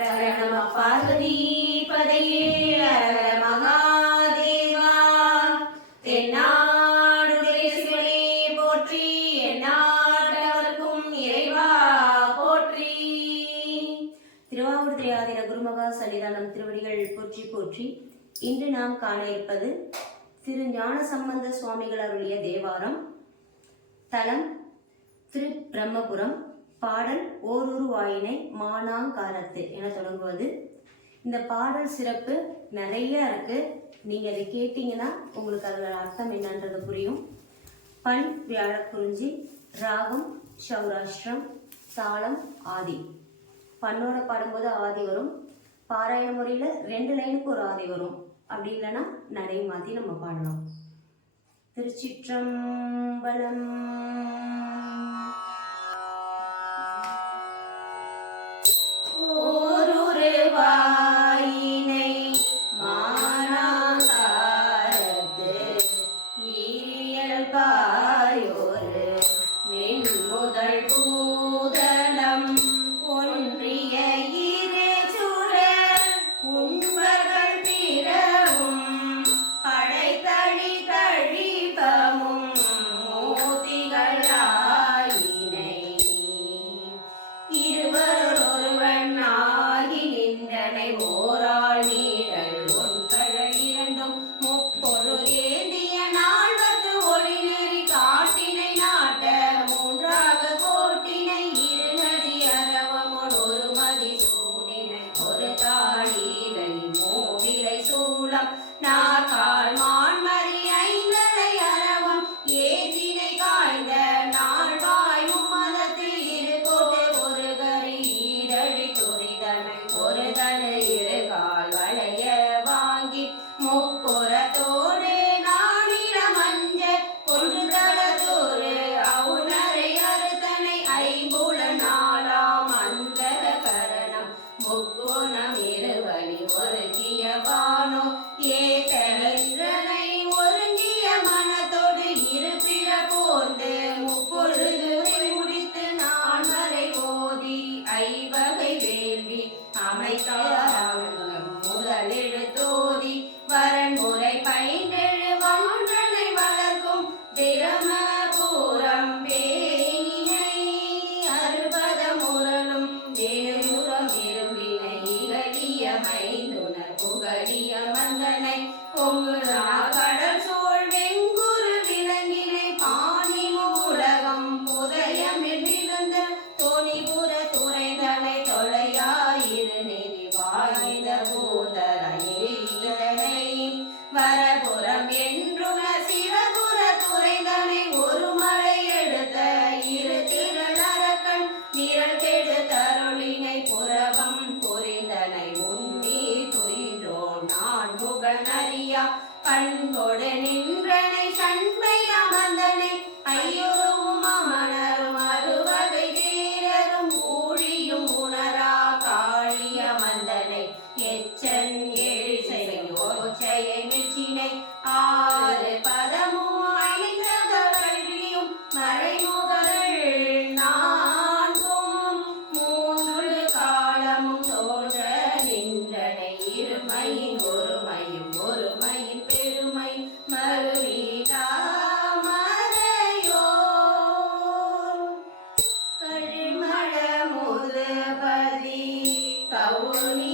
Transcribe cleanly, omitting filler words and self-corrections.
ஹர நம பார்வதி பதையே ஹர மகாதேவா. தென்னாடுடைய சிவனே போற்றி, எந்நாட்டவர்க்கும் இறைவா போற்றி. திருவாவூர் திரையாதின குருமகா சன்னிதானம் திருவடிகள் போற்றி போற்றி. இன்று நாம் காண இருப்பது திரு ஞான சம்பந்த சுவாமிகள் அருளிய தேவாரம். தலம் திரு பிரம்மபுரம். பாடல் ஓரொரு வாயினை மானாங்காரத்து என தொடங்குவது. இந்த பாடல் சிறப்பு நிறைய இருக்கு. நீங்க அதை கேட்டீங்கன்னா உங்களுக்கு அதோட அர்த்தம் என்னன்றது புரியும். பண் வியாழக்குறிஞ்சி, ராகம் சௌராஷ்டிரம், தாளம் ஆதி. பண்ணோட பாடும்போது ஆதி வரும். பாராயண முறையில 2 லைனுக்கு ஒரு ஆதி வரும். அப்படி இல்லைன்னா நடை மாத்தி நம்ம பாடலாம். திருச்சிற்றம்பலம். முதலெழுத்தோதி வரன் முறை பயின்றெழு வன்றனை வளர்க்கும் திரமபுரம் பேணினை அறுபத முரலும் வேணுமுறம் விரும்பினை இகழிய மைந்துனர் புகழிய மந்தனை பொங்குரா கடல் சோழ் வெங்குரு விலங்கினை பாணி உலகம் புதயமில் விழுந்த தோணிபுர துறைதனை தொலையாயிரு நெறி வாய்ந்த பூதரை வரபுறம் என்றுன சிவபுர துறைதனை ஒரு மலை எடுத்த இரு திரளரக்கன் நிரல் கெடு தருளினை புறவம் புரிந்தனை உன்னி துயின்றோ நான் புகழ் அறியா கண்கொடு நின்றனை சண்பை அமர்ந்தனை ஐயோரும் அமணரும் அறுவகை தேரரும் ஊழியும் உணரா காழிய மந்தனை எச்சன் ஏழிசையோச்சையை மெச்சினை ஆறு பதமும் ஐந்தக கல்வியும் மறைமுதல் நான்கும் மூன்று காலமும் தோன்ற நின்றனை இருமையின் ஒருமையும் ஒருமையின் பெருமை மறுவீடா கழிமழ முதுபதி கவுனி